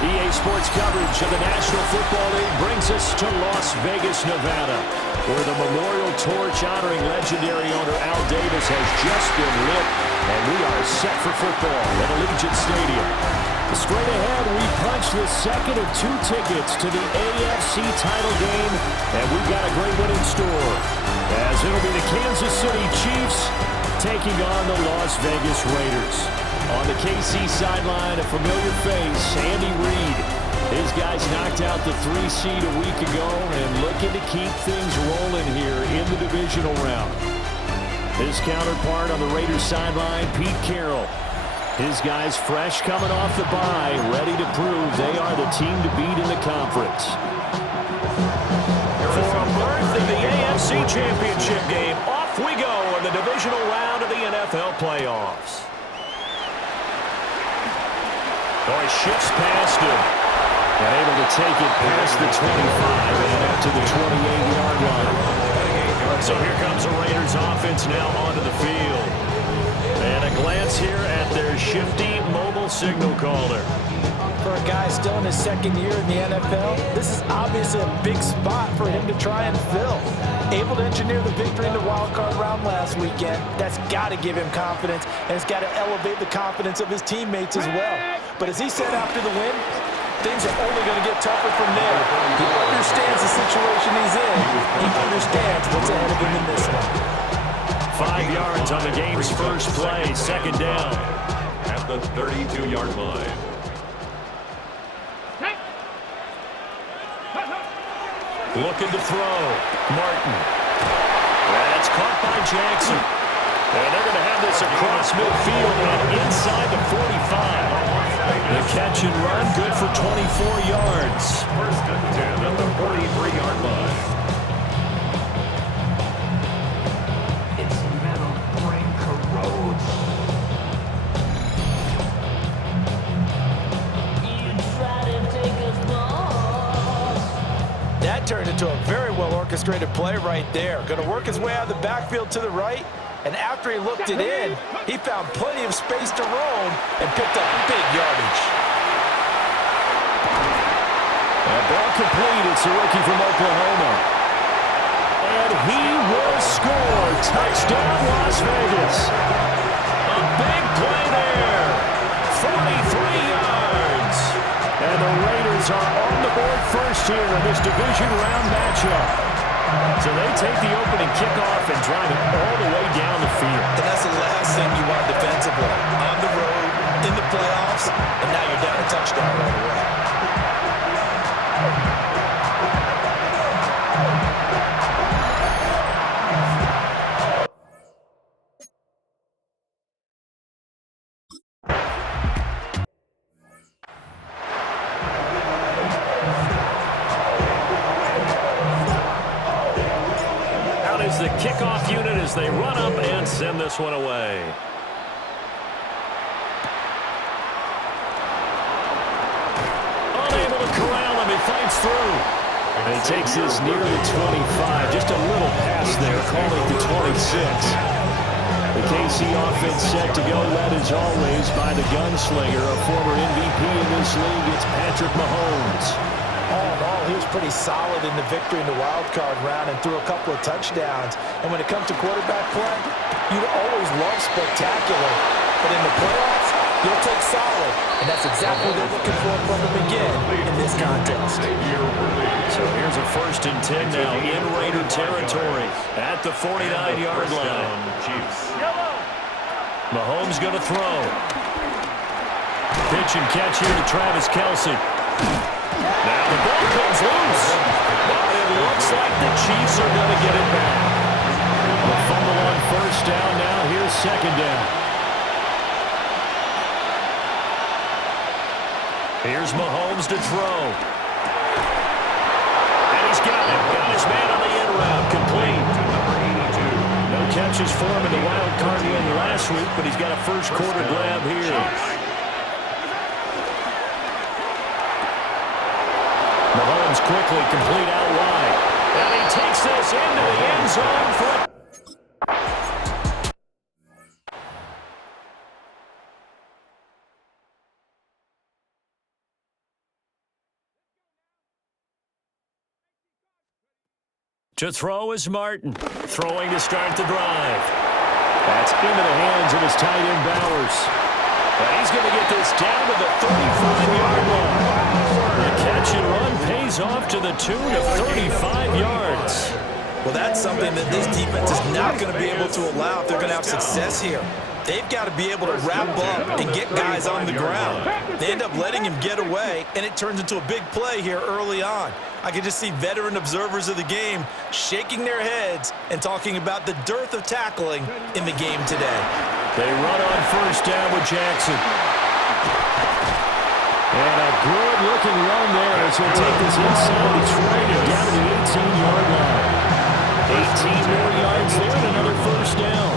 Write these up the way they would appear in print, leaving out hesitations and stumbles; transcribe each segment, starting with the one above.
EA Sports coverage of the National Football League brings us to Las Vegas, Nevada, where the memorial torch honoring legendary owner Al Davis has just been lit, and we are set for football at Allegiant Stadium. Straight ahead, we punch the second of 2 tickets to the AFC title game, and we've got a great one in store, as it'll be the Kansas City Chiefs taking on the Las Vegas Raiders. On the KC sideline, a familiar face, Andy Reid. His guys knocked out the 3 seed a week ago and looking to keep things rolling here in the divisional round. His counterpart on the Raiders sideline, Pete Carroll. His guys fresh coming off the bye, ready to prove they are the team to beat in the conference. For a berth in the AFC Championship game, off we go in the divisional round of the NFL playoffs. Boy, shifts past him. And able to take it past the 25 and up to the 28-yard line. So here comes the Raiders offense now onto the field. And a glance here at their shifty mobile signal caller. For a guy still in his second year in the NFL, this is obviously a big spot for him to try and fill. Able to engineer the victory in the wildcard round last weekend. That's got to give him confidence, and it's got to elevate the confidence of his teammates as well. But as he said after the win, things are only going to get tougher from there. He understands the situation he's in. He understands what's ahead of him in this one. 5 yards on the game's first play, second down. At the 32-yard line. Looking to throw. Martin. That's caught by Jackson. And they're going to have this across midfield and inside the 45. The catch and run, good for 24 yards. First and 10 at the 43-yard line. Its metal frame corrodes. You try to take us lost. That turned into a very well-orchestrated play right there. Going to work his way out of the backfield to the right. And after he looked it in, he found plenty of space to roam and picked up big yardage. That ball complete. It's a rookie from Oklahoma. And he will score. Touchdown, Las Vegas. A big play there. 43 yards. And the Raiders are on the board first here in this division round matchup. So they take the opening kickoff and drive it all the way down the field. And that's the last thing you want defensively. On the road, in the playoffs, and now you're down a touchdown right away. The kickoff unit as they run up and send this one away. Unable to corral him, he fights through. And he takes this near the 25. Just a little pass there, calling the 26. The KC offense set to go, led as always by the gunslinger, a former MVP in this league. It's Patrick Mahomes. All in all, he was pretty solid in the victory in the wild card round and threw a couple of touchdowns. And when it comes to quarterback play, you'd always love spectacular. But in the playoffs, you'll take solid. And that's exactly what they're looking for from him again in this contest. So here's a 1st and 10 now in Raider territory at the 49-yard line. Mahomes going to throw. Pitch and catch here to Travis Kelce. Now the ball comes loose, but it looks like the Chiefs are going to get it back. The fumble on first down, now here's second down. Here's Mahomes to throw. And he's got it. Got his man on the end route, complete. No catches for him in the wild card win last week, but he's got a first quarter grab here. Mahomes quickly complete out wide. And he takes this into the end zone for To throw is Martin. Throwing to start the drive. That's into the hands of his tight end Bowers. And he's going to get this down to the 35-yard line. The catch and run pays off to the tune of 35 yards. Well, that's something that this defense is not going to be able to allow if they're going to have success here. They've got to be able to wrap up and get guys on the ground. They end up letting him get away, and it turns into a big play here early on. I can just see veteran observers of the game shaking their heads and talking about the dearth of tackling in the game today. They run on first down with Jackson. And a good-looking run there as he'll take this inside Detroit and down to the 18-yard line. 18 more yards there and another first down.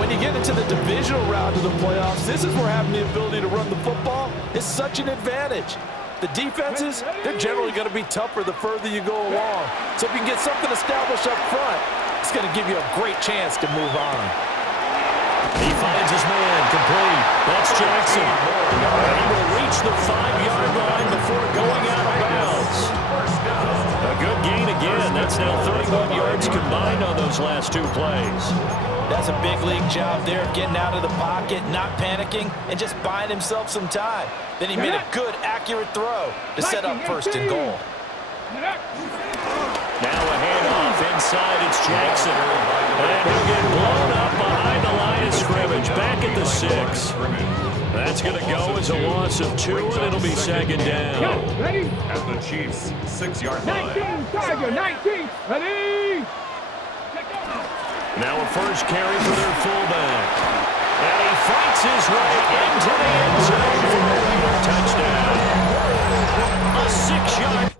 When you get into the divisional round of the playoffs, this is where having the ability to run the football is such an advantage. The defenses, they're generally going to be tougher the further you go along. So if you can get something established up front, it's going to give you a great chance to move on. He finds his man complete. That's Jackson. And he will reach the 5-yard line before going out of bounds. A good gain again. That's now 31 yards combined on those last two plays. That's a big league job there of getting out of the pocket, not panicking, and just buying himself some time. Then he made a good, accurate throw to set up first and goal. Now a handoff inside. It's Jackson. And he'll get blown up behind the line of scrimmage. Back at the 6. That's going to go as a loss of 2, and it'll be second down. At the Chiefs' 6-yard line. 19, Tiger, 19, ready? Now a first carry for their fullback. And he fights his way into the end zone for a touchdown. A 6-yard.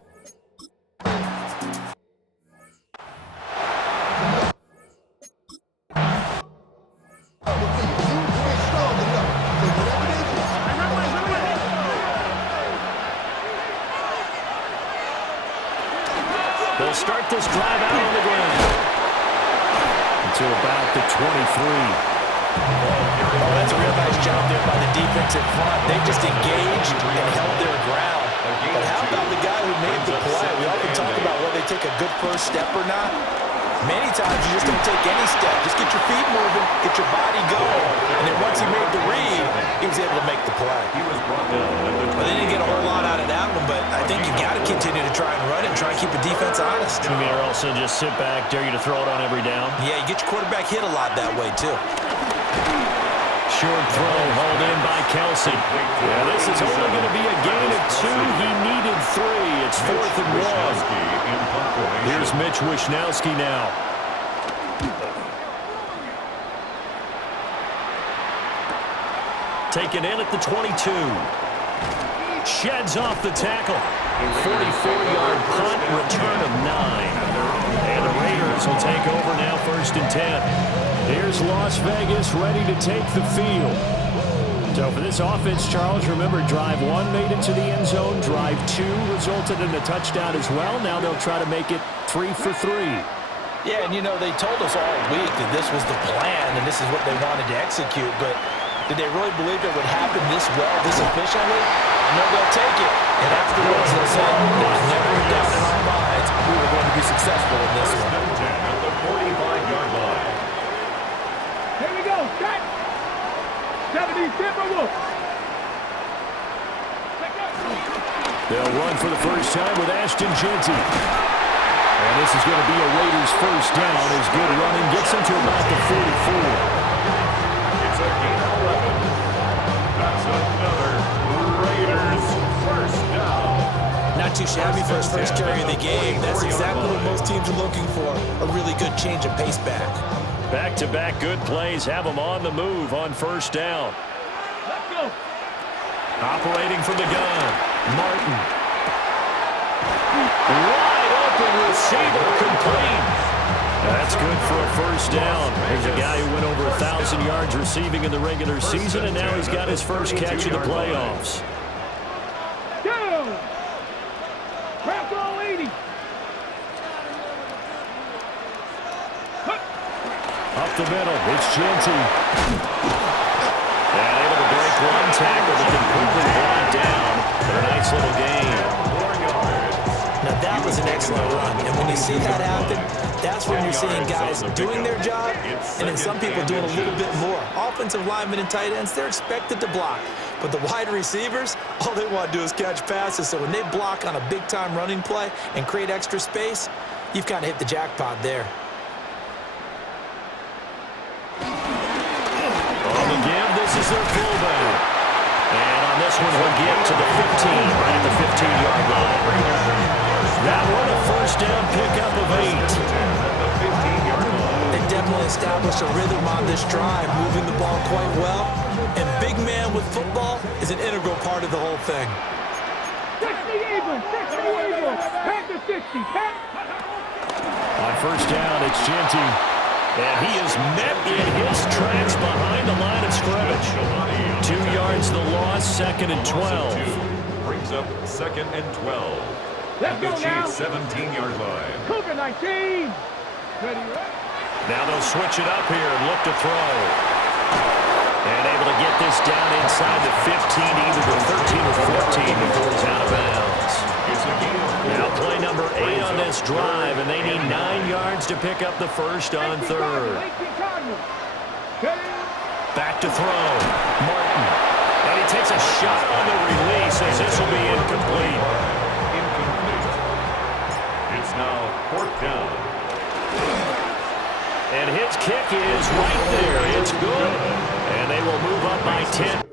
They'll start this drive out on the ground. To about the 23. Oh, that's a real nice job there by the defensive front. They just engaged and held their ground. But how about the guy who made the play? We often talk about whether they take a good first step or not. Many times you just don't take any step. Just get your feet moving, get your body going. And then once he made the read, he was able to make the play. Well, they didn't get a whole lot out of that one, but I think you got to continue to try and run it and try and keep the defense honest. Or else they'll just sit back, dare you to throw it on every down. Yeah, you get your quarterback hit a lot that way, too. Short throw hauled in by Kelsey. Yeah, this is only going to be a gain of 2. He needed 3. It's 4th and 1. Here's Mitch Wishnowski now. Taken in at the 22. Sheds off the tackle. 44-yard punt, return of 9. And the Raiders will take over now, 1st and 10. Here's Las Vegas ready to take the field. So for this offense, Charles, remember, drive 1 made it to the end zone. Drive 2 resulted in a touchdown as well. Now they'll try to make it 3 for 3. Yeah, and you know, they told us all week that this was the plan and this is what they wanted to execute, but did they really believe it would happen this well, this efficiently? I know they'll take it. And afterwards, they'll say, there's never a doubt in our minds we were going to be successful in this one. At the 45-yard line. Here we go, set. 70 Timberwolves. They'll run for the first time with Ashton Jeanty. And this is going to be a Raiders first down as good running gets him to about the 44. It's a gain of 11. That's another Raiders first down. Not too shabby for his first carry of the game. That's exactly what most teams are looking for, a really good change of pace back. Back-to-back good plays have them on the move on first down. Let's go. Operating from the gun, Martin. Wide open receiver, complete. That's good for a first down. Here's a guy who went over 1,000 yards receiving in the regular season, and now he's got his first catch in the playoffs. Down. Crack all 80. Up the middle, it's Jeanty. And able to break one tackle, but completely brought down. But a nice little gain. Now you see that happen, that's when you're seeing guys doing their job, and then some people doing a little bit more. Offensive linemen and tight ends, they're expected to block. But the wide receivers, all they want to do is catch passes. So when they block on a big-time running play and create extra space, you've kind of hit the jackpot there. On the give, this is their fullback. And on this one, he'll get to the 15, right at the 15-yard line. That one, a first down pickup of 8. They definitely established a rhythm on this drive, moving the ball quite well. And big man with football is an integral part of the whole thing. 60 Eagles, 60 Eagles, back to 60, back. On first down, it's Genty. And he is met in his tracks behind the line of scrimmage. 2 yards the loss, 2nd and 12. Brings up 2nd and 12. Let's At go the now. Chiefs' 17-yard line. Cougar 19. Ready, right? Now they'll switch it up here and look to throw. And able to get this down inside the 15, either the 13 or 14 before he's out of bounds. Now play number 8 on this drive, and they need 9 yards to pick up the first on third. Back to throw. Martin. And he takes a shot on the release as this will be incomplete. Incomplete. It's now 4th down. And his kick is right there. It's good. And they will move up by 10.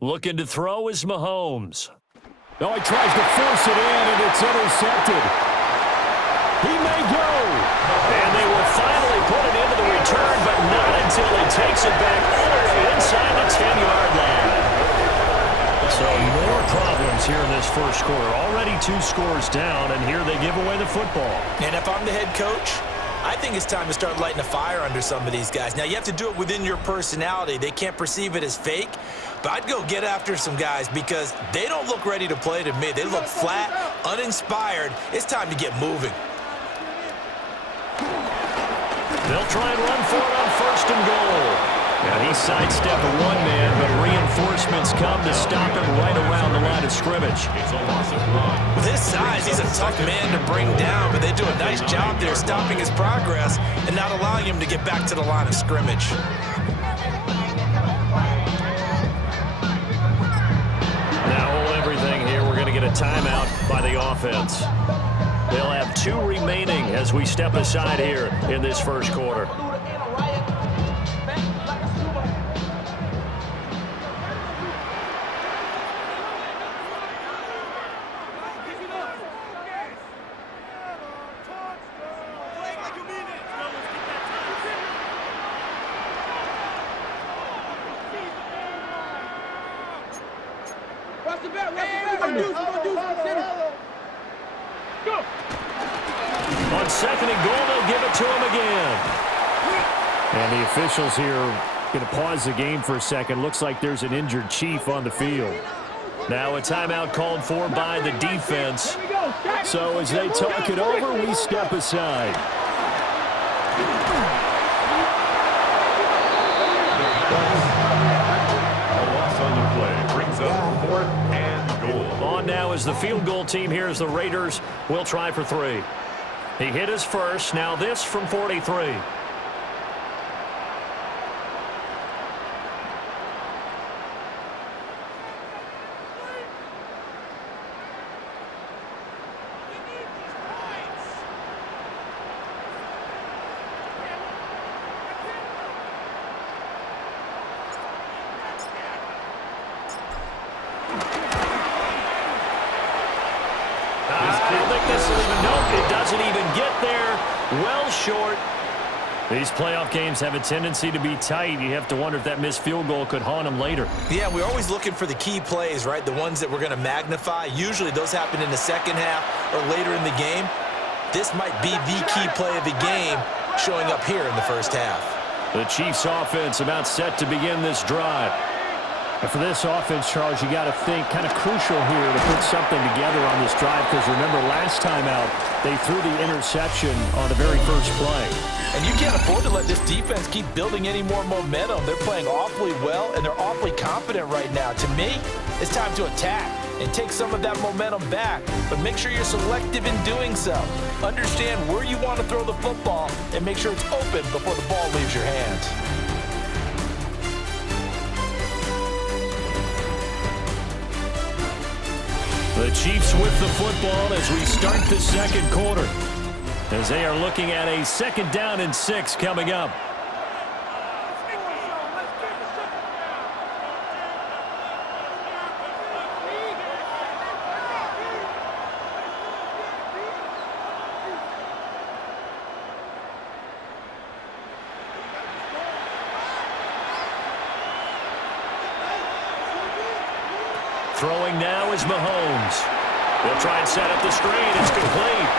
Looking to throw is Mahomes. Oh, he tries to force it in, and it's intercepted. He may go. And they will finally put it into the return, but not until he takes it back all the way inside the 10-yard line. So more problems here in this first quarter. Already 2 scores down, and here they give away the football. And if I'm the head coach, I think it's time to start lighting a fire under some of these guys. Now, you have to do it within your personality. They can't perceive it as fake. But I'd go get after some guys because they don't look ready to play to me. They look flat, uninspired. It's time to get moving. They'll try and run for it on 1st and goal. Now he sidestepped one man, but reinforcements come to stop him right around the line of scrimmage. It's a loss of 1. With his size, he's a tough man to bring down, but they do a nice job there stopping his progress and not allowing him to get back to the line of scrimmage. Now hold everything here. We're going to get a timeout by the offense. They'll have 2 remaining as we step aside here in this first quarter. On 2nd and goal, they'll give it to him again. And the officials here going to pause the game for a second. Looks like there's an injured Chief on the field. Now a timeout called for by the defense. So as they talk it over, we step aside. A loss on the play brings up 4th and goal. On now is the field goal team here as the Raiders will try for 3. He hit his first. Now this from 43. It doesn't even get there. Well short. These playoff games have a tendency to be tight. You have to wonder if that missed field goal could haunt them later. Yeah, we're always looking for the key plays, right? The ones that we're going to magnify. Usually those happen in the second half or later in the game. This might be the key play of the game showing up here in the first half. The Chiefs offense about set to begin this drive. And for this offense, Charles, you got to think kind of crucial here to put something together on this drive because remember last time out, they threw the interception on the very first play. And you can't afford to let this defense keep building any more momentum. They're playing awfully well, and they're awfully confident right now. To me, it's time to attack and take some of that momentum back. But make sure you're selective in doing so. Understand where you want to throw the football and make sure it's open before the ball leaves your hands. The Chiefs with the football as we start the second quarter, as they are looking at a 2nd down and 6 coming up. Throwing now is Mahomes. They'll try and set up the screen. It's complete.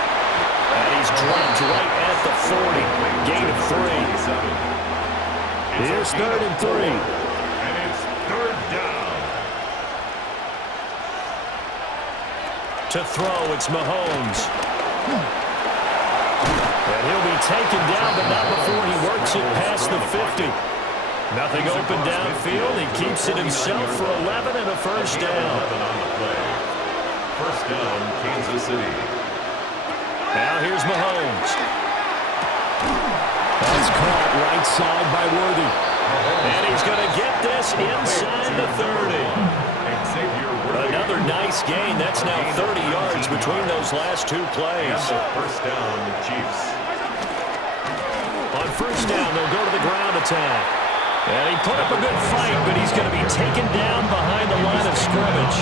And he's dropped right at the 40. Gain of 3. Here's 3rd and 3. And it's 3rd down. To throw, it's Mahomes. And he'll be taken down, but not before he works it past the 50. Nothing open downfield. He keeps it himself for 11 and a 1st down. 11 on the play. 1st down, Kansas City. Now here's Mahomes. That's caught right side by Worthy. And he's going to get this inside the 30. Another nice gain. That's now 30 yards between those last 2 plays. 1st down, Chiefs. On 1st down, they'll go to the ground attack. And he put up a good fight, but he's going to be taken down behind the line of scrimmage.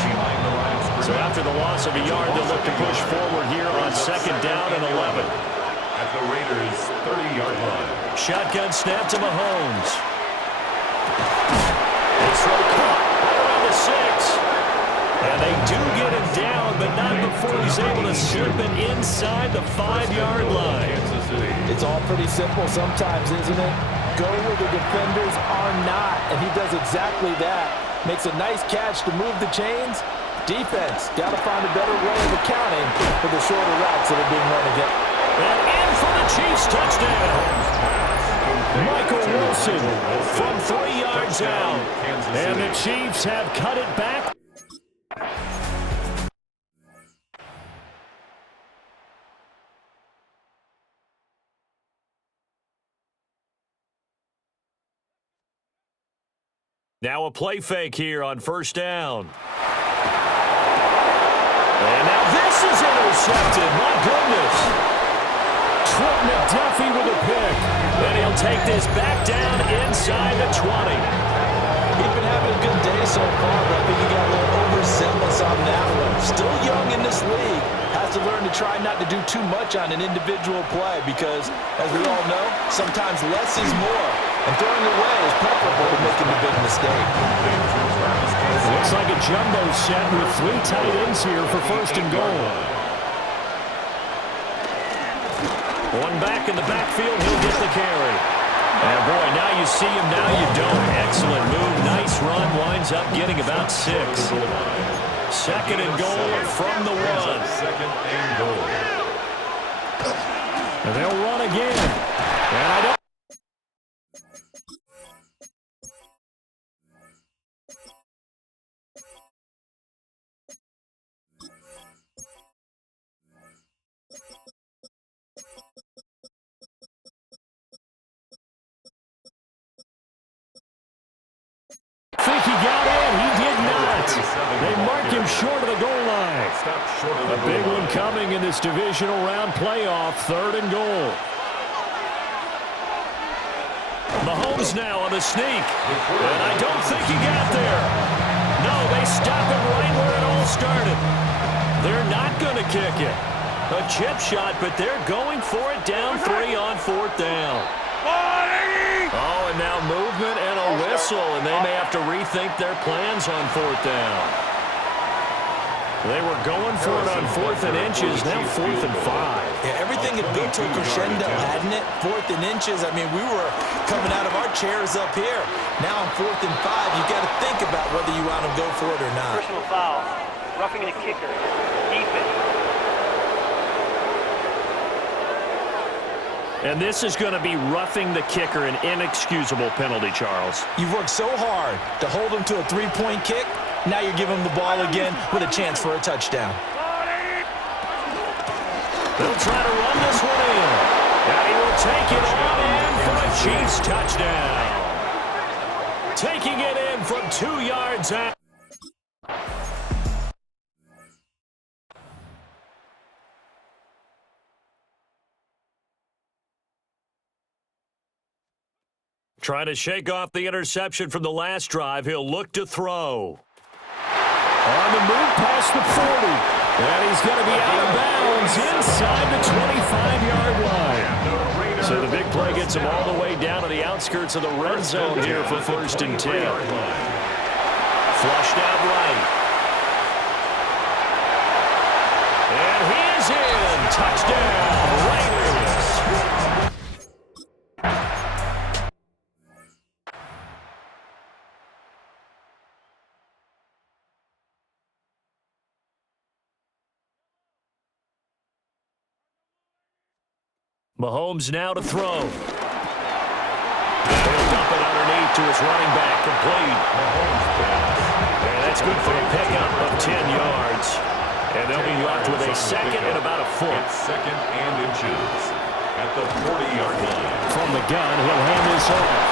So after the loss of a yard, they'll look to push forward here on 2nd down and 11. At the Raiders' 30-yard line. Shotgun snap to Mahomes. This throw caught right around the 6. And they do get him down, but not before he's able to slip it inside the 5-yard line. It's all pretty simple sometimes, isn't it? Go where the defenders are not, and he does exactly that. Makes a nice catch to move the chains. Defense, got to find a better way of accounting for the shorter routes that are being run again. And in for the Chiefs touchdown. Michael Wilson from 3 yards out. And the Chiefs have cut it back. Now a play fake here on 1st down. And now this is intercepted. My goodness. Trent McDuffie with a pick. And he'll take this back down inside the 20. He's been having a good day so far, but I think he got a little overzealous on that one. Still young in this league. Has to learn to try not to do too much on an individual play because, as we all know, sometimes less is more. And throwing away is preferable to making the big mistake. Looks like a jumbo set with 3 tight ends here for 1st and goal. One back in the backfield, he'll get the carry. And boy, now you see him, now you don't. Excellent move, nice run, winds up getting about 6. 2nd and goal from the 1. 2nd and goal. And they'll run again. And I don't. Think he got in. He did not. They mark him short of the goal line. A big one coming in this divisional round playoff. 3rd and goal. Mahomes now on the sneak. And I don't think he got there. No, they stop him right where it all started. They're not going to kick it. A chip shot, but they're going for it down 3 on 4th down. Oh, and now movement and a whistle, and they may have to rethink their plans on 4th down. They were going for it on 4th and inches, now 4th and 5. Yeah, everything had built to a crescendo, hadn't it? 4th and inches. I mean, we were coming out of our chairs up here. Now on 4th and 5, you got to think about whether you want to go for it or not. Personal foul, roughing the kicker, defense. And this is going to be roughing the kicker, an inexcusable penalty, Charles. You've worked so hard to hold him to a three-point kick. Now you're giving him the ball again with a chance for a touchdown. They'll try to run this one in. And he will take it on in for a Chiefs touchdown. Taking it in from 2 yards out. Trying to shake off the interception from the last drive. He'll look to throw. On the move past the 40. And he's going to be out of bounds inside the 25-yard line. So the big play gets him all the way down to the outskirts of the red zone here for 1st and 10. Flushed out right. And he is in. Touchdown, Raiders. Mahomes now to throw. He'll dump it underneath to his running back, complete. And that's good for a pickup of 10 yards. And they'll be left with a second and about a foot. It's 2nd and inches at the 40-yard line. From the gun, he'll hand this off.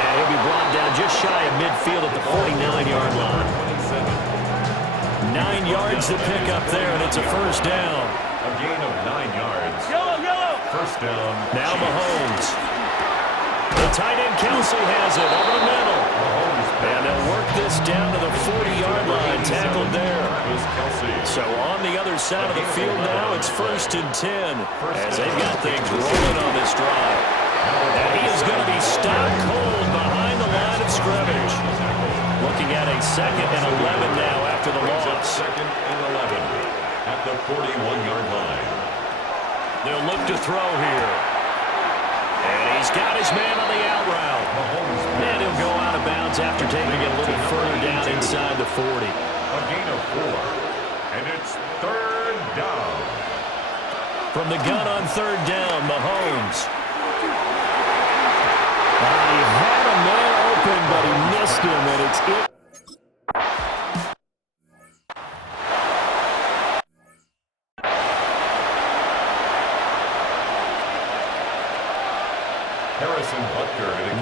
And he'll be brought down just shy of midfield at the 49-yard line. 9 yards to pick up there, and it's a first down. A gain of 9 yards. First down. Now Mahomes. The tight end Kelsey has it over the middle. And they'll work this down to the 40-yard line. Tackled there. So on the other side of the field now, it's 1st and 10. As they've got things rolling on this drive. And he is going to be stopped cold behind the line of scrimmage. Looking at a 2nd and 11 now after the loss. 2nd and 11 at the 41-yard line. They'll look to throw here. And he's got his man on the out route. And he'll go out of bounds after taking it a little further down inside the 40. A gain of 4. And it's 3rd down. From the gun on 3rd down, Mahomes. He had a man open, but he missed him, and it's it.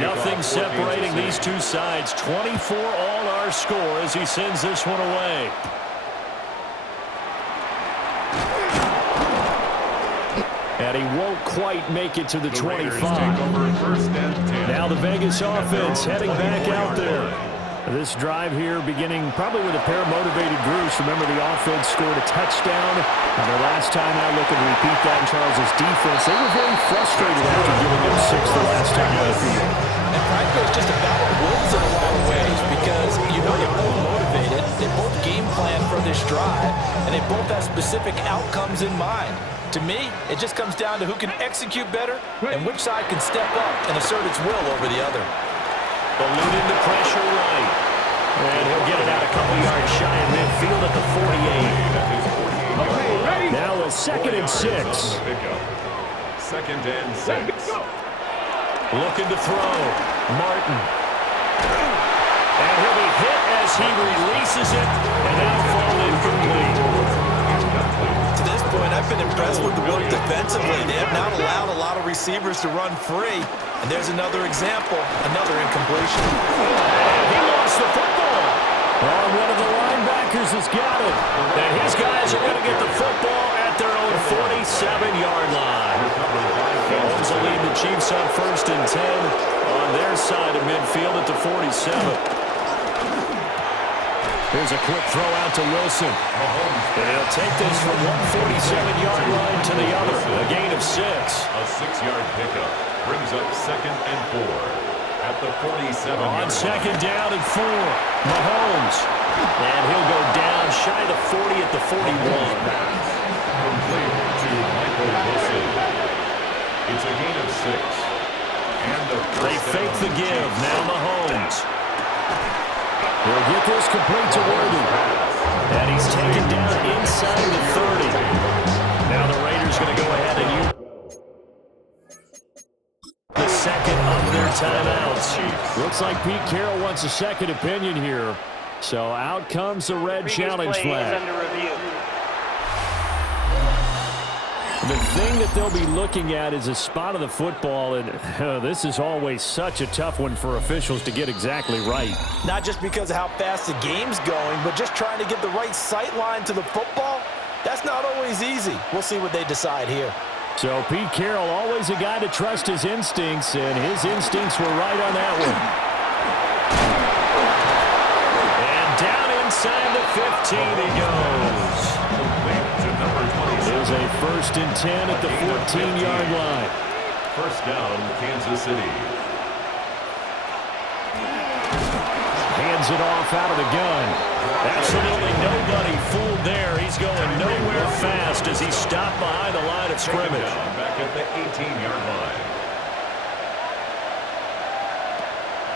Nothing separating these two sides. 24 all our score as he sends this one away. And he won't quite make it to the 25. Now the Vegas offense heading back out there. This drive here beginning probably with a pair of motivated groups. Remember, the offense scored a touchdown. And the last time out, looking to repeat that in Charles' defense, they were very frustrated after giving them 6 the last time on the field. And frankly, it's just a battle of wills in a lot of ways because you know they're both motivated. They both game plan for this drive, and they both have specific outcomes in mind. To me, it just comes down to who can execute better and which side can step up and assert its will over the other. Eluding the pressure right. And he'll get it out a couple yards shy of midfield at the 48. Now a 2nd and 6. 2nd and 6. Looking to throw. Martin. And he'll be hit as he releases it. And that'll fall incomplete. To this point, I've been impressed with the work defensively. They have not allowed a lot of receivers to run free. And there's another example, another incompletion. And he lost the football. Oh, one of the linebackers has got it. And his guys are going to get the football at their own 47-yard line. Mahomes will lead the Chiefs on 1st and 10 on their side of midfield at the 47. Here's a quick throw out to Wilson. And he'll take this from one 47-yard line to the other. A gain of 6. A 6-yard pickup brings up 2nd and 4 at the 47. On second down and 4, Mahomes. And he'll go down shy of the 40 at the 41. Complete to Michael Wilson. It's a gain of 6. And they fake the give. Now Mahomes. He'll get this complete to Worthy. And he's taken down inside the 30. Now the Raiders going to go ahead and use the second of their timeouts. Looks like Pete Carroll wants a second opinion here. So out comes the red challenge flag. The thing that they'll be looking at is a spot of the football, and this is always such a tough one for officials to get exactly right. Not just because of how fast the game's going, but just trying to get the right sight line to the football. That's not always easy. We'll see what they decide here. So Pete Carroll, always a guy to trust his instincts, and his instincts were right on that one. And down inside the 15 he goes. There's a 1st and 10 at the 14-yard line. First down, Kansas City. Hands it off out of the gun. Absolutely nobody fooled there. He's going nowhere fast as he stopped behind the line of scrimmage. Back at the 18-yard line.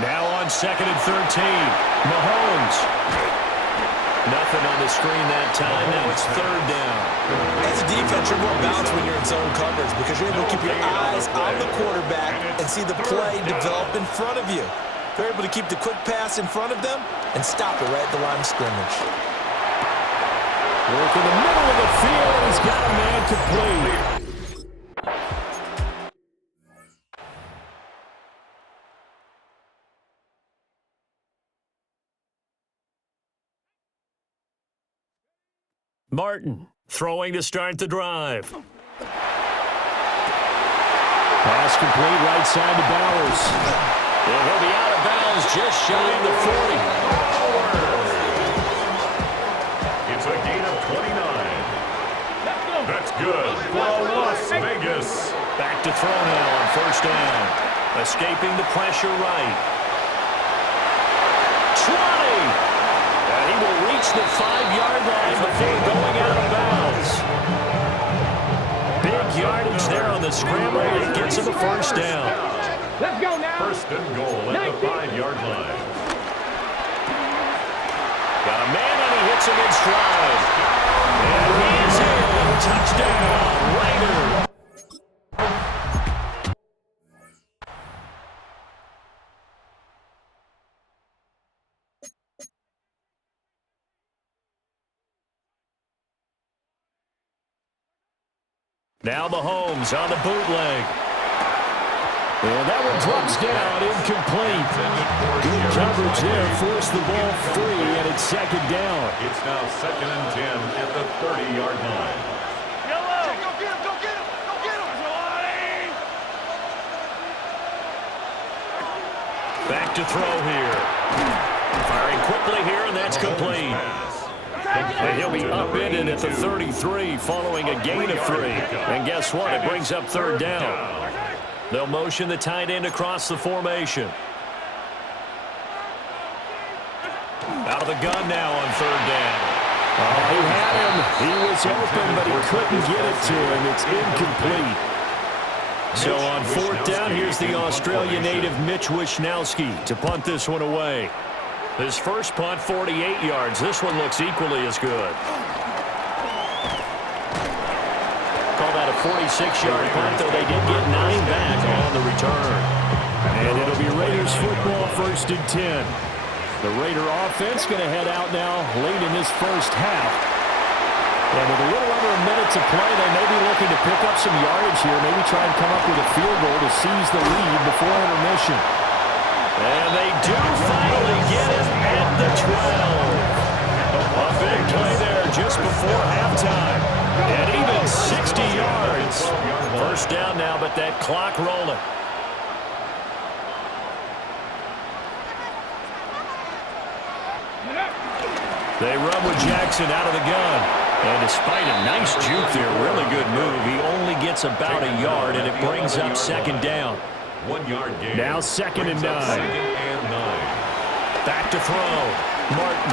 Now on 2nd and 13, Mahomes. Nothing on the screen that time. Now it's 3rd down. As a defense, you're more balanced when you're in zone coverage because you're able to keep your eyes on the quarterback and see the play develop in front of you. They're able to keep the quick pass in front of them and stop it right at the line of scrimmage. Work in the middle of the field, and he's got a man complete. Martin throwing to start the drive. Pass complete right side to Bowers. And he'll be out of bounds just shy of the 40. It's a gain of 29. That's good for Las Vegas. Back to throw now on 1st down. Escaping the pressure right. 20. And he will reach the 5-yard line before going out of bounds. Big yardage there on the scramble. It gets him a 1st down. Let's go now. 1st and goal at the 5-yard line. Got a man and he hits him in stride. And he's in. Touchdown, Raiders. Now Mahomes on the bootleg. And that one drops down, incomplete. Good coverage there, forced the ball free, and it's 2nd down. It's now 2nd and 10 at the 30-yard line. Go get him. Back to throw here. Firing quickly here, and that's complete. And he'll be upended at the 33 following a gain of 3. And guess what? It brings up 3rd down. They'll motion the tight end across the formation. Out of the gun now on 3rd down. Oh, he had him. He was open, but he couldn't get it to him. It's incomplete. So on 4th down, here's the Australia native Mitch Wishnowsky to punt this one away. His first punt, 48 yards. This one looks equally as good. Call that a 46-yard punt, though they did get 9 back on the return. And it'll be Raiders football, 1st and 10. The Raider offense going to head out now late in this first half. And with a little under a minute to play, they may be looking to pick up some yardage here, maybe try and come up with a field goal to seize the lead before intermission. And they do finally get it at the 12. A big play there just before halftime. And even 60 yards. First down now, but that clock rolling. They run with Jackson out of the gun. And despite a nice juke there, really good move, he only gets about a yard, and it brings up 2nd down. 1 yard gain. Now 2nd and 9. 2nd and 9. Back to throw. Martin.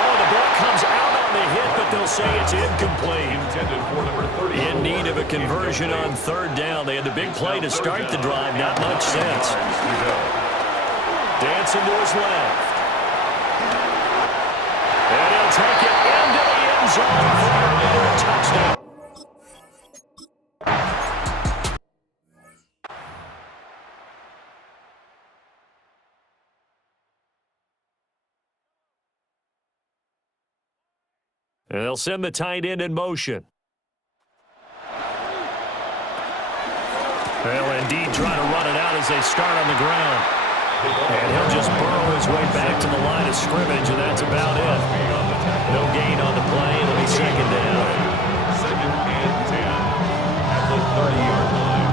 Oh, the ball comes out on the hit, but they'll say it's incomplete. Intended for number 30. In need of a conversion on 3rd down. They had the big play to start the drive. Not much sense. Dancing to his left. And he'll take it into the end zone for another touchdown. And they'll send the tight end in motion. They'll indeed try to run it out as they start on the ground. And he'll just burrow his way back to the line of scrimmage, and that's about it. No gain on the play. It'll be 2nd down. 2nd and 10 at the 30-yard line.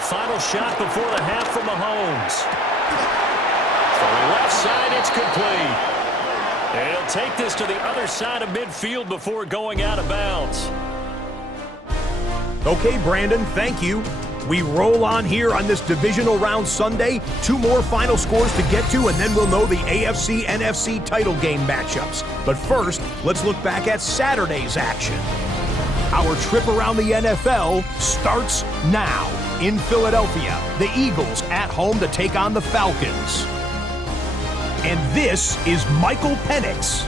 Final shot before the half from Mahomes. From the left side, it's complete. And he'll take this to the other side of midfield before going out of bounds. Okay, Brandon, thank you. We roll on here on this divisional round Sunday. 2 more final scores to get to, and then we'll know the AFC-NFC title game matchups. But first, let's look back at Saturday's action. Our trip around the NFL starts now. In Philadelphia, the Eagles at home to take on the Falcons. And this is Michael Penix.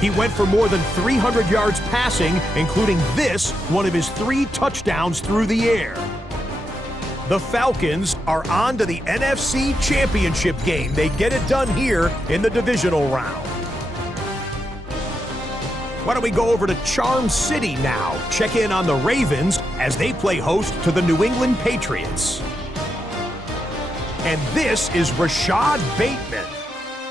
He went for more than 300 yards passing, including this, one of his 3 touchdowns through the air. The Falcons are on to the NFC Championship game. They get it done here in the divisional round. Why don't we go over to Charm City now, check in on the Ravens as they play host to the New England Patriots. And this is Rashad Bateman.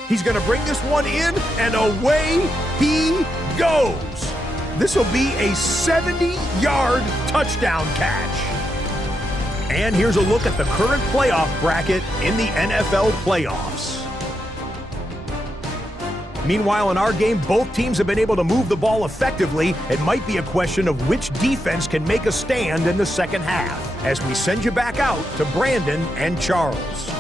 He's going to bring this one in, and away he goes. This will be a 70-yard touchdown catch. And here's a look at the current playoff bracket in the NFL playoffs. Meanwhile, in our game, both teams have been able to move the ball effectively. It might be a question of which defense can make a stand in the second half, as we send you back out to Brandon and Charles.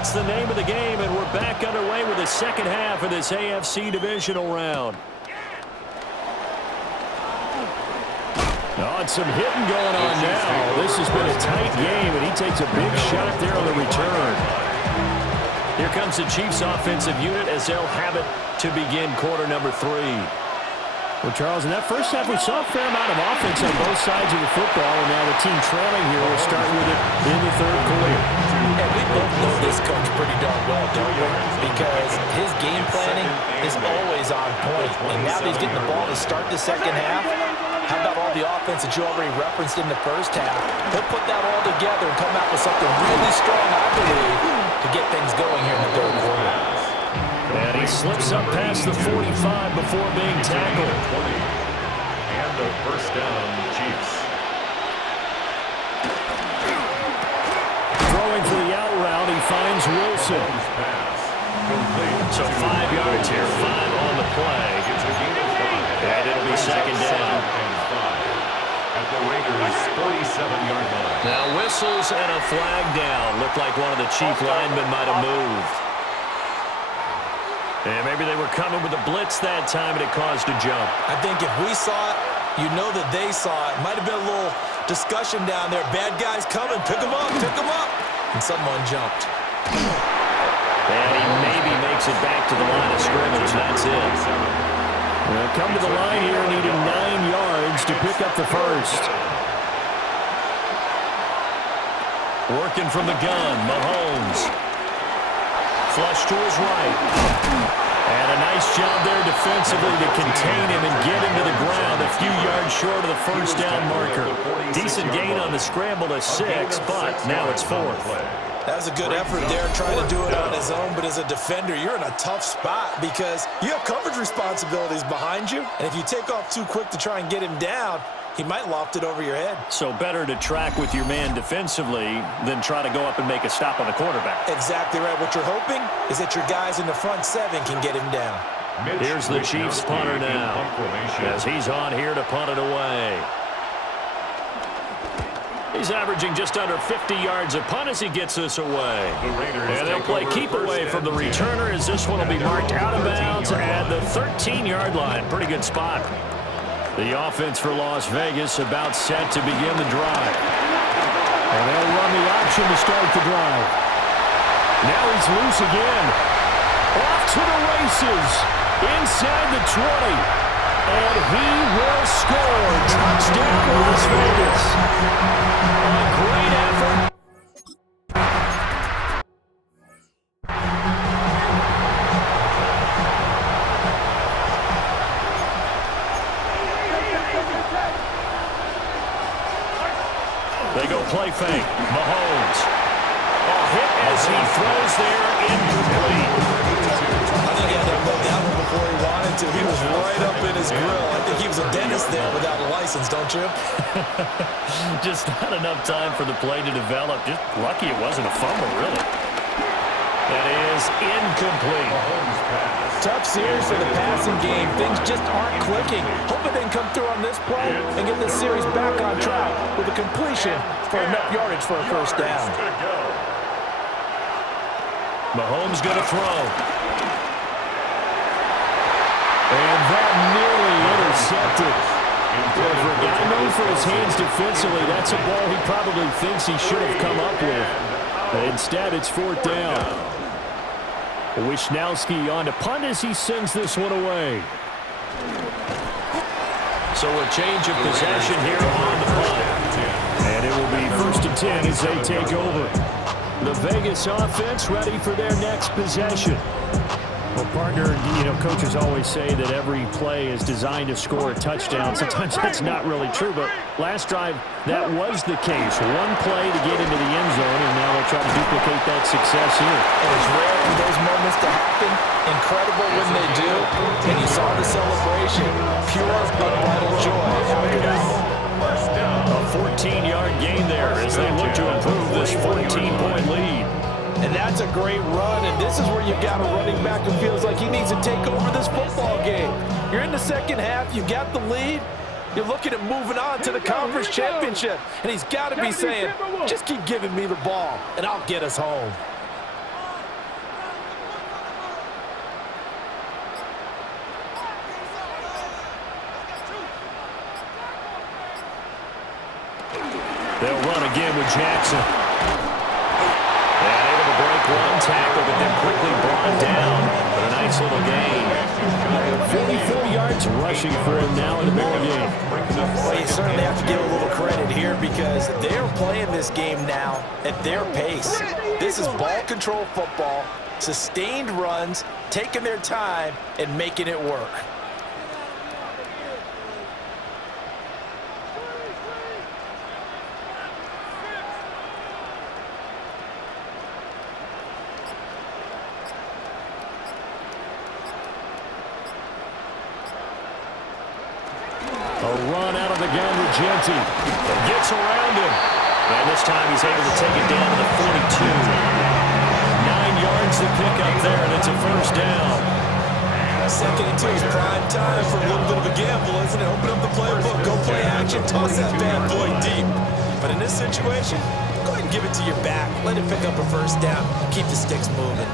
That's the name of the game, and we're back underway with the second half of this AFC divisional round. Oh, and some hitting going on now. This has been a tight game, and he takes a big shot there on the return. Here comes the Chiefs' offensive unit as they'll have it to begin quarter number 3. Well, Charles, in that first half, we saw a fair amount of offense on both sides of the football, and now the team trailing here will start with it in the third quarter. And we both know this coach pretty darn well, don't we? Because his game planning is always on point. And now that he's getting the ball to start the second half, how about all the offense that you already referenced in the first half? He'll put that all together and come out with something really strong, I believe, to get things going here in the third quarter. And he slips up past the 45 before being tackled. 20. And the first down, Chiefs. Throwing for the out route, he finds Wilson. So 5 yards here, 5 on the play. And it'll be second down. At the Raiders' 47-yard line. Now whistles and a flag down. Looked like one of the Chief linemen might have moved. And maybe they were coming with a blitz that time, and it caused a jump. I think if we saw it, you know that they saw it. Might have been a little discussion down there. Bad guys coming. Pick them up. Pick them up. And someone jumped. And he maybe makes it back to the line of scrimmage. That's it. Well, come to the line here, needing 9 yards to pick up the first. Working from the gun, Mahomes. Flush to his right. And a nice job there defensively to contain him and get him to the ground a few yards short of the first down marker. Decent gain on the scramble to 6, but now it's 4th. That was a good effort there, trying to do it on his own, but as a defender, you're in a tough spot because you have coverage responsibilities behind you, and if you take off too quick to try and get him down, he might loft it over your head. So better to track with your man defensively than try to go up and make a stop on the quarterback. Exactly right. What you're hoping is that your guys in the front 7 can get him down. Here's the Chiefs punter now, as he's on here to punt it away. He's averaging just under 50 yards a punt as he gets this away. And they'll play keep away from the returner as this one will be marked out of bounds at the 13-yard line. Pretty good spot. The offense for Las Vegas about set to begin the drive. And they'll run the option to start the drive. Now he's loose again. Off to the races. Inside the 20. And he will score. Touchdown, Las Vegas. A great effort. They go play fake. Mahomes. A hit as he throws there, incomplete. I think he had to load that one before he wanted to. He was right up in his grill. I think he was a dentist there without a license, don't you? Just not enough time for the play to develop. Just lucky it wasn't a fumble, really. That is incomplete. Tough series for the passing game. Things just aren't clicking. Hoping they can come through on this play and get this series back on track with a completion for enough yardage for a first down. Mahomes going to throw. And that nearly intercepted. Well, for a guy known for his hands defensively, that's a ball he probably thinks he should have come up with. But instead, it's 4th down. Wisnowski on to punt as he sends this one away. So a change of possession here on the punt. And it will be 1st and 10 as they take over. The Vegas offense ready for their next possession. Well, partner, you know, coaches always say that every play is designed to score a touchdown. Sometimes that's not really true, but last drive, that was the case. One play to get into the end zone, and now they'll try to duplicate that success here. And it's rare for those moments to happen. Incredible when they do. And you saw the celebration. Pure, unbridled joy after that. A 14-yard gain there as they look to improve this 14-point lead. And that's a great run, and this is where you've got a running back who feels like he needs to take over this football game. You're in the second half, you got the lead, you're looking at moving on to the conference championship, and he's got to be saying, just keep giving me the ball, and I'll get us home. They'll run again with Jackson. Break one tackle, but then quickly brought down. But a nice little gain. 44 yards rushing for him now in the ball game. Well, you certainly have to give a little credit here because they're playing this game now at their pace. This is ball control football, sustained runs, taking their time, and making it work. A run out of the gun with Genty. Gets around him. And this time he's able to take it down to the 42. 9 yards to pick up there, and it's a first down. 2nd and 2 is prime time for a little bit of a gamble, isn't it? Open up the playbook, go play action, toss that bad boy deep. But in this situation, go ahead and give it to your back. Let it pick up a first down. Keep the sticks moving.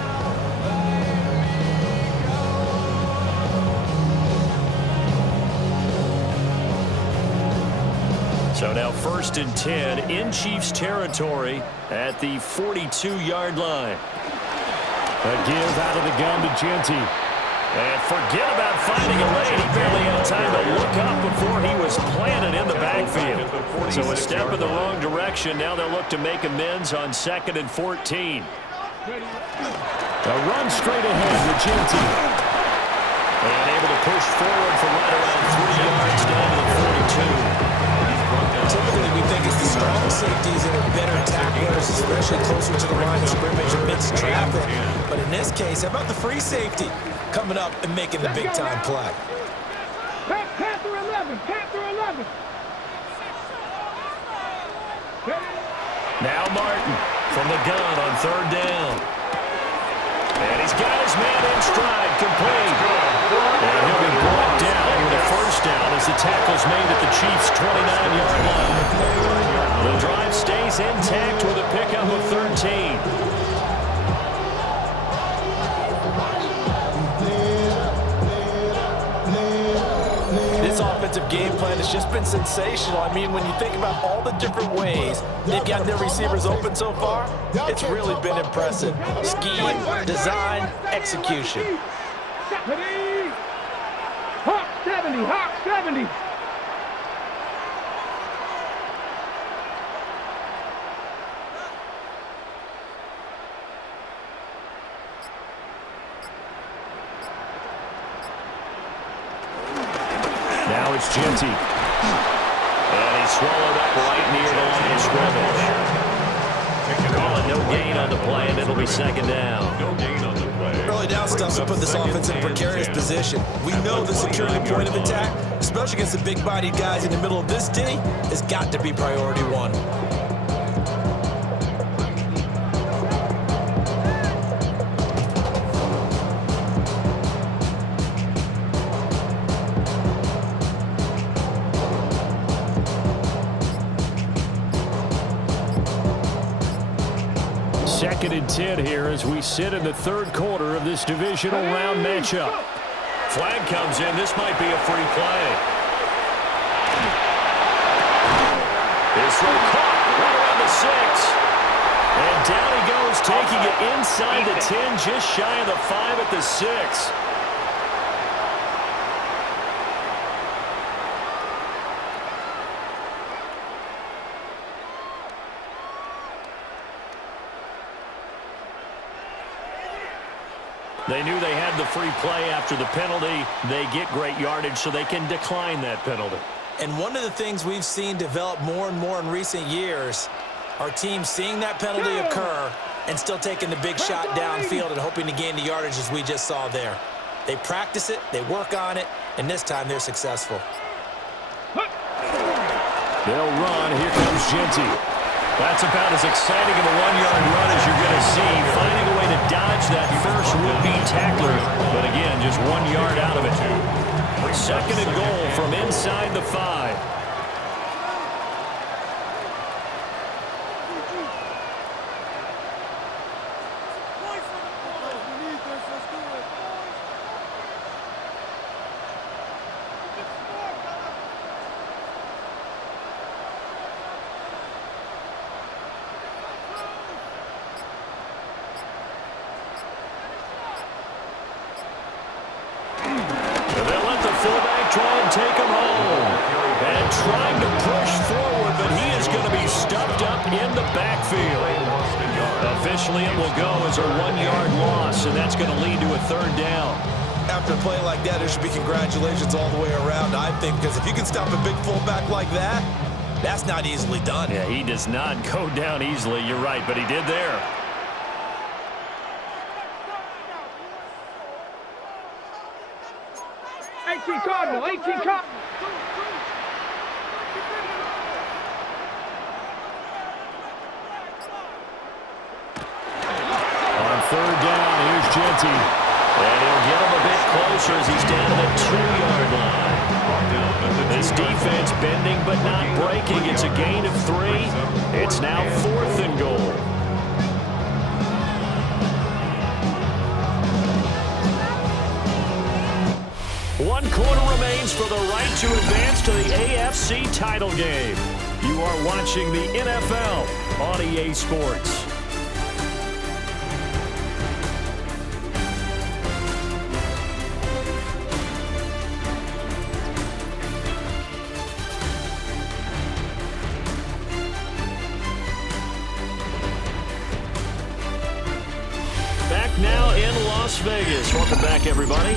Now 1st and 10 in Chiefs territory at the 42-yard line. A give out of the gun to Genty. And forget about finding a lane. He barely had time to look up before he was planted in the backfield. So a step in the wrong direction. Now they'll look to make amends on 2nd and 14. A run straight ahead with Genty. And able to push forward for right around 3 yards down to the 42. Typically, we think it's the strong safeties that are better tacklers, especially closer to the line of scrimmage amidst traffic. But in this case, how about the free safety coming up and making the big-time play? Panther 11, Panther 11. Now Martin from the gun on 3rd down. And he's got his man in stride, complete. And he'll be brought down with a 1st down as the tackle's made at the Chiefs' 29-yard line. The drive stays intact with a pickup of 13. This offensive game plan has just been sensational. I mean, when you think about all the different ways they've gotten their receivers open so far, it's really been impressive. Scheme, design, execution. Hawk 70, Hawk 70. Now it's Genty. And he's swallowed up right near the line of scrimmage. Calling no gain on the play, and it'll be 2nd down. No gain on the play. Early down stuff to put this offense in a precarious position. We know the security point of attack, especially against the big-bodied guys in the middle of this D, has got to be priority one. Second and 10 here as we sit in the 3rd quarter of this divisional round matchup. Flag comes in. This might be a free play. This throw caught right around the 6. And down he goes, taking it inside the 10, just shy of the 5 at the 6. They knew they had the free play after the penalty. They get great yardage, so they can decline that penalty. And one of the things we've seen develop more and more in recent years are teams seeing that penalty occur and still taking the big shot downfield and hoping to gain the yardage as we just saw there. They practice it, they work on it, and this time they're successful. They'll run. Here comes Genty. That's about as exciting of a 1-yard run as you're going to see. Finding a way to dodge that first would-be tackler. But again, just 1 yard out of it. 2nd and goal from inside the 5. Try and take him home. And trying to push forward, but he is going to be stuffed up in the backfield. Officially, it will go as a 1-yard loss, and that's going to lead to a 3rd down. After a play like that, there should be congratulations all the way around, I think, because if you can stop a big fullback like that, that's not easily done. Yeah, he does not go down easily. You're right, but he did there. Cardinal, 18 Cardinal. On 3rd down, here's Genty. And he'll get him a bit closer as he's down to the 2-yard line. This defense bending but not breaking. It's a gain of 3. It's now 4th and goal. One quarter remains for the right to advance to the AFC title game. You are watching the NFL on EA Sports. Back now in Las Vegas. Welcome back, everybody.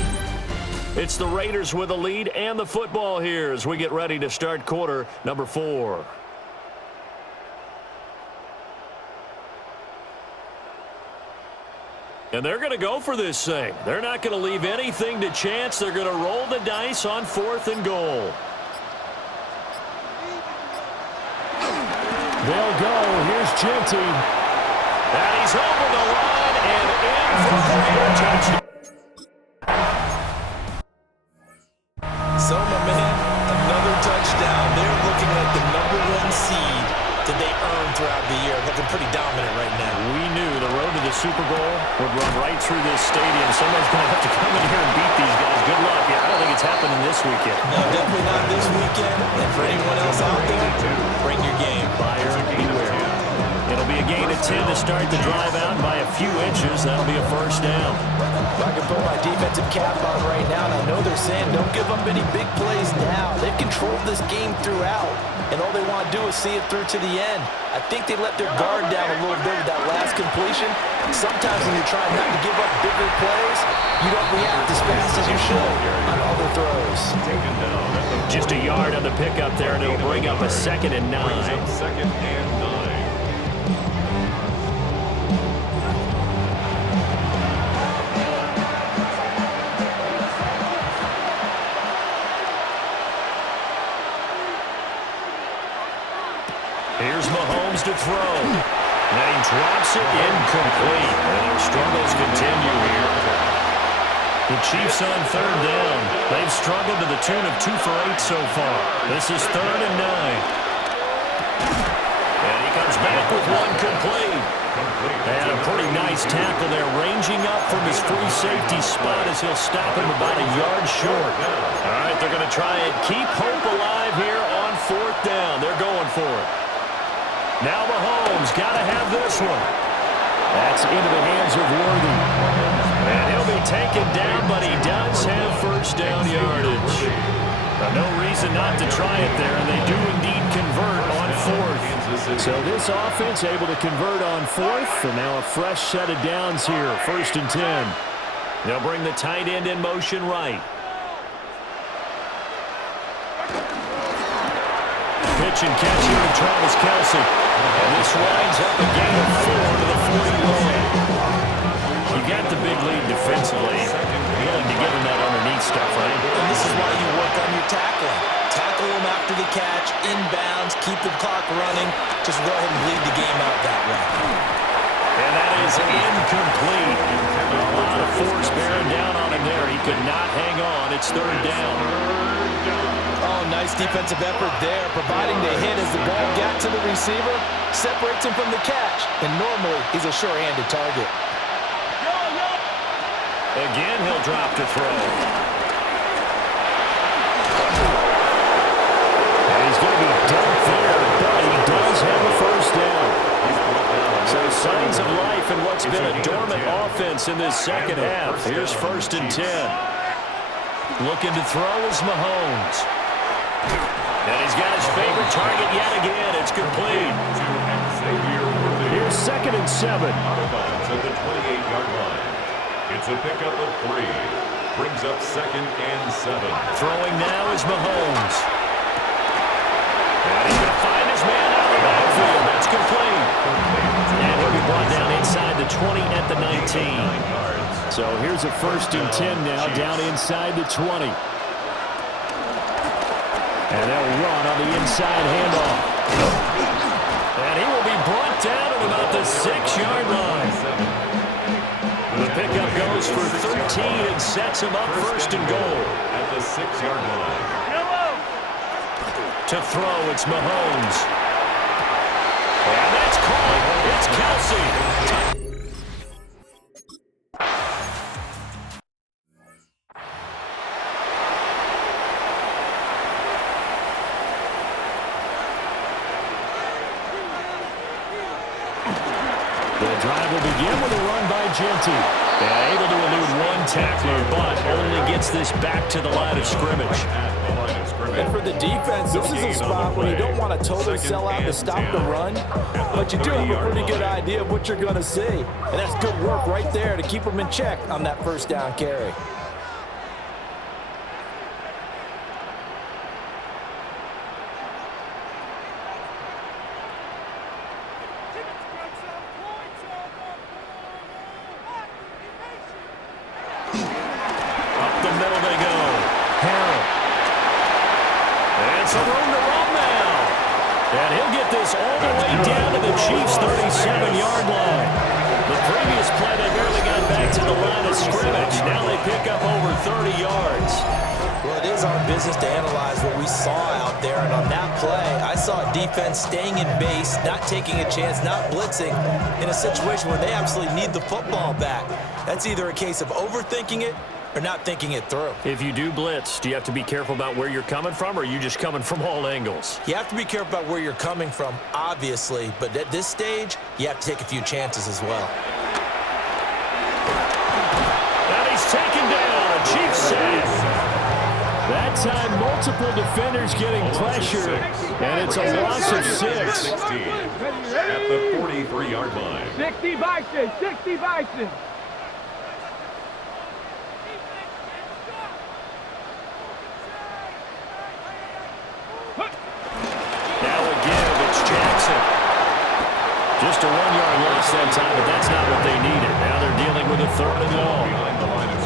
It's the Raiders with a lead and the football here as we get ready to start quarter number 4. And they're going to go for this thing. They're not going to leave anything to chance. They're going to roll the dice on 4th and goal. They'll go. Here's Genty. And he's over the line and in for a Raider touchdown. So, my man, another touchdown. They're looking like the #1 seed that they earned throughout the year. Looking pretty dominant right now. We knew the road to the Super Bowl would run right through this stadium. Somebody's going to have to come in here and beat these guys. Good luck. Yeah, I don't think it's happening this weekend. No, definitely not this weekend. And for anyone else out there, bring your game. Buyer beware. It'll be a gain of 10 to start the drive out by a few inches. That'll be a first down. I can put my defensive cap on right now, and I know they're saying don't give up any big plays now. They've controlled this game throughout, and all they want to do is see it through to the end. I think they let their guard down a little bit with that last completion. Sometimes when you're trying not to give up bigger plays, you don't react as fast as you should on other throws. Just a yard on the pickup there, and it'll bring up a 2nd and 9. Second and 9. Here's Mahomes to throw. And he drops it incomplete. And their struggles continue here. The Chiefs on 3rd down. They've struggled to the tune of 2 for 8 so far. This is 3rd and 9. And he comes back with one complete. And a pretty nice tackle there, ranging up from his free safety spot as he'll stop him about a yard short. All right, they're going to try and keep hope alive here on 4th down. They're going for it. Now Mahomes got to have this one. That's into the hands of Worthy. And he'll be taken down, but he does have first down yardage. No reason not to try it there, and they do indeed convert on 4th. So this offense able to convert on 4th, and now a fresh set of downs here, 1st and 10. They'll bring the tight end in motion right. Pitch and catch here to Travis Kelce. And this winds up a gain of 4 to the 41. You got the big lead defensively. Willing to give him that underneath stuff, right? And this is why you work on your tackling. Tackle him after the catch, inbounds, keep the clock running. Just go ahead and bleed the game out that way. And that is incomplete. A lot of force bearing down on him there. He could not hang on. It's 3rd down. Oh, nice defensive effort there, providing the hit as the ball got to the receiver, separates him from the catch, and normally he's a sure-handed target. Again, he'll drop to throw. And he's going to be dumped there, but he does have a first down. So signs of life in what's been a dormant offense in this second half. Here's 1st and 10. Looking to throw is Mahomes. And he's got his favorite target yet again. It's complete. Here's 2nd and 7. At the 28-yard line. It's a pickup of 3. Brings up 2nd and 7. Throwing now is Mahomes. And he's going to find his man out of the backfield. That's complete. And he'll be brought down inside the 20 at the 19. So here's a 1st and 10 now, down inside the 20. And they'll run on the inside handoff. And he will be brought down at about the 6-yard line. The pickup goes for 13 and sets him up 1st and goal. At the 6-yard line. To throw, it's Mahomes. And that's caught. It's Kelce. drive will begin with a run by Genty. Yeah, able to elude one tackler, but only gets this back to the line of scrimmage. And for the defense, this is a spot where you don't want to totally sell out to stop the run, but you do have a pretty good idea of what you're going to see. And that's good work right there to keep them in check on that first down carry. Some room to run now. And he'll get this all the way down to the Chiefs' 37-yard line. The previous play, they barely got back to the line of scrimmage. Now they pick up over 30 yards. Well, it is our business to analyze what we saw out there. And on that play, I saw a defense staying in base, not taking a chance, not blitzing in a situation where they absolutely need the football back. That's either a case of overthinking it or not thinking it through. If you do blitz, do you have to be careful about where you're coming from, or are you just coming from all angles? You have to be careful about where you're coming from, obviously, but at this stage, you have to take a few chances as well. And he's taken down. A Chiefs sack. That time, multiple defenders getting pressure, and it's a loss of 6. At the 43-yard line. 60 Bison, 60 Bison. Just a 1-yard loss that time, but that's not what they needed. Now they're dealing with a 3rd and long.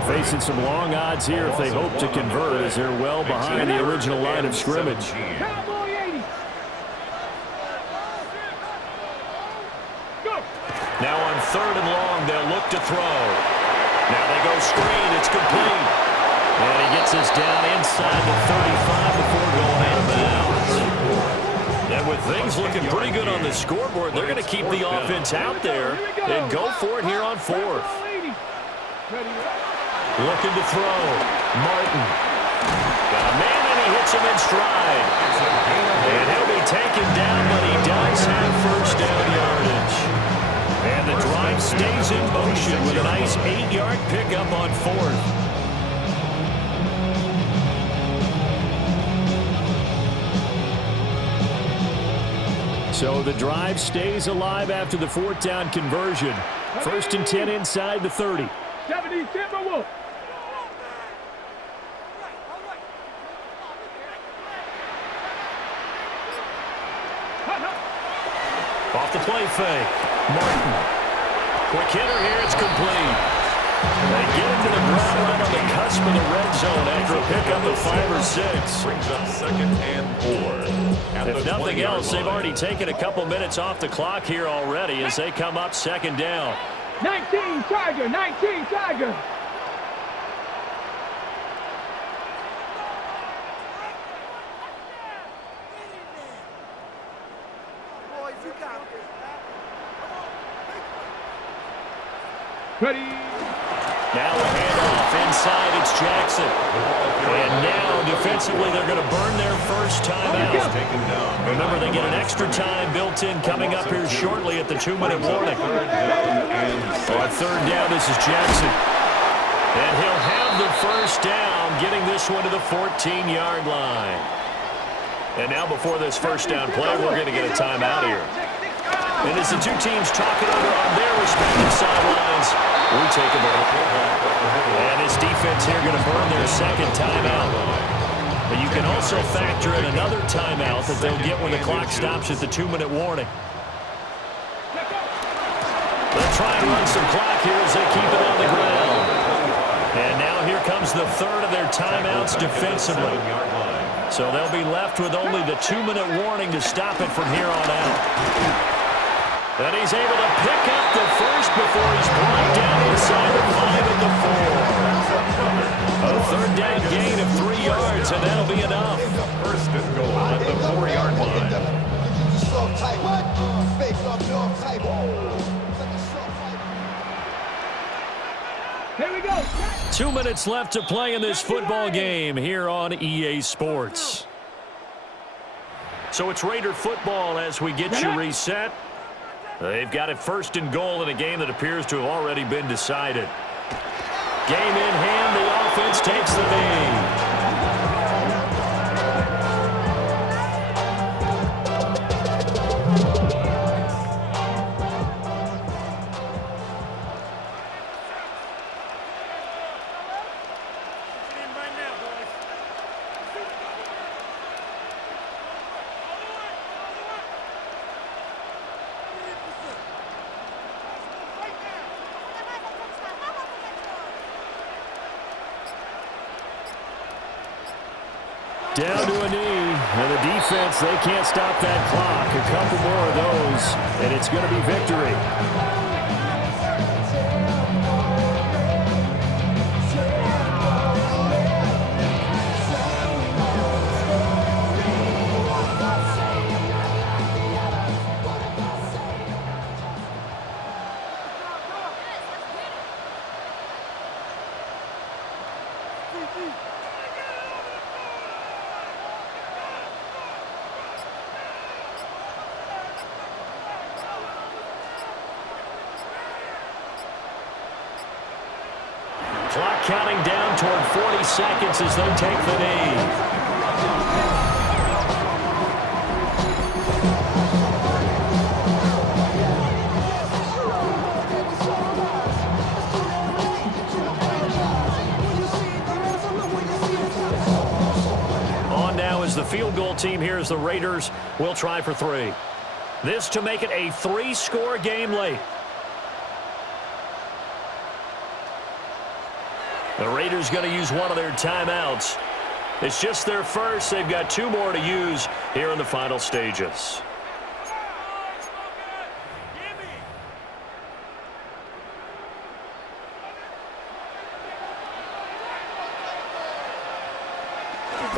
Facing some long odds here if they hope to convert, as they're well behind the original line of scrimmage. Now on 3rd and long, they'll look to throw. Now they go screen. It's complete. And he gets this down inside the 35 before going out of bounds. And with things looking pretty good on the scoreboard, they're going to keep the offense out there and go for it here on 4th. Looking to throw. Martin. Got a man, and he hits him in stride. And he'll be taken down, but he does have first down yardage. And the drive stays in motion with a nice 8-yard pickup on 4th. So the drive stays alive after the 4th down conversion. 1st and 10 inside the 30. 70 Timberwolves. Off the play fake. Martin. Quick hitter here. It's complete. They get it to the ground right on the cusp of the red zone after a pickup of 5 or 6. Brings up 2nd and 4. If nothing else, they've already taken a couple minutes off the clock here already as they come up 2nd down. 19 Tiger, 19 Tiger. Ready. Now a handoff inside. It's Jackson. And now defensively they're going to burn their first timeout. Remember, they get an extra time built in coming up here shortly at the 2-minute warning. On 3rd down, this is Jackson. And he'll have the first down, getting this one to the 14-yard line. And now before this first down play, we're going to get a timeout here. And as the two teams talk it over on their respective sidelines, we take a break. And this defense here going to burn their 2nd timeout. But you can also factor in another timeout that they'll get when the clock stops at the 2-minute warning. They'll try and run some clock here as they keep it on the ground. And now here comes the 3rd of their timeouts defensively. So they'll be left with only the 2-minute warning to stop it from here on out. And he's able to pick up the first before he's brought down inside the 5 at the 4. A 3rd down gain of 3 yards, and that'll be enough. First and goal at the 4-yard line. Here we go. 2 minutes left to play in this football game here on EA Sports. So it's Raider football as we get you reset. They've got it 1st and goal in a game that appears to have already been decided. Game in hand, the offense takes the knee. Down to a knee, and the defense, they can't stop that clock. A couple more of those, and it's going to be victory. Clock counting down toward 40 seconds as they take the knee. On now is the field goal team here as the Raiders will try for 3. This to make it a 3-score game late. The Raiders going to use one of their timeouts. It's just their first. They've got 2 more to use here in the final stages.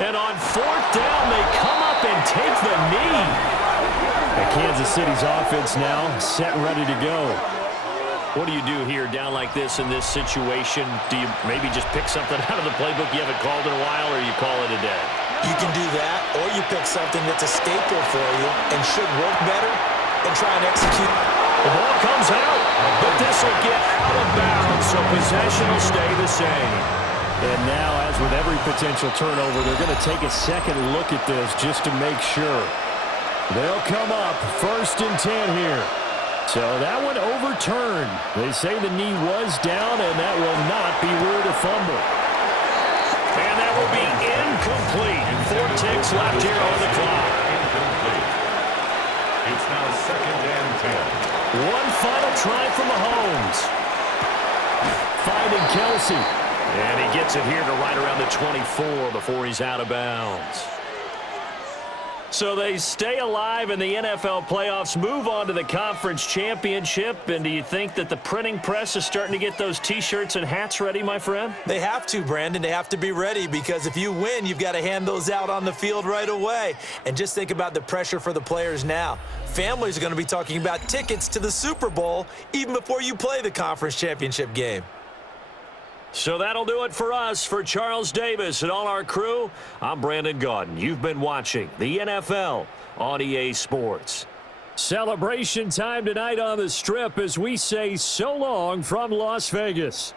And on 4th down, they come up and take the knee. And Kansas City's offense now set and ready to go. What do you do here down like this in this situation? Do you maybe just pick something out of the playbook you haven't called in a while, or you call it a day? You can do that, or you pick something that's a staple for you and should work better and try and execute. The ball comes out, but this will get out of bounds, so possession will stay the same. And now, as with every potential turnover, they're going to take a second look at this just to make sure. They'll come up 1st and 10 here. So that one overturned. They say the knee was down, and that will not be ruled a fumble. And that will be incomplete. 4 ticks left here on the clock. Incomplete. It's now 2nd and 10. One final try from Mahomes. Finding Kelsey. And he gets it here to right around the 24 before he's out of bounds. So they stay alive in the NFL playoffs, move on to the conference championship. And do you think that the printing press is starting to get those T-shirts and hats ready, my friend? They have to, Brandon. They have to be ready because if you win, you've got to hand those out on the field right away. And just think about the pressure for the players now. Families are going to be talking about tickets to the Super Bowl even before you play the conference championship game. So that'll do it for us. For Charles Davis and all our crew, I'm Brandon Gaudin. You've been watching the NFL on EA Sports. Celebration time tonight on the Strip as we say so long from Las Vegas.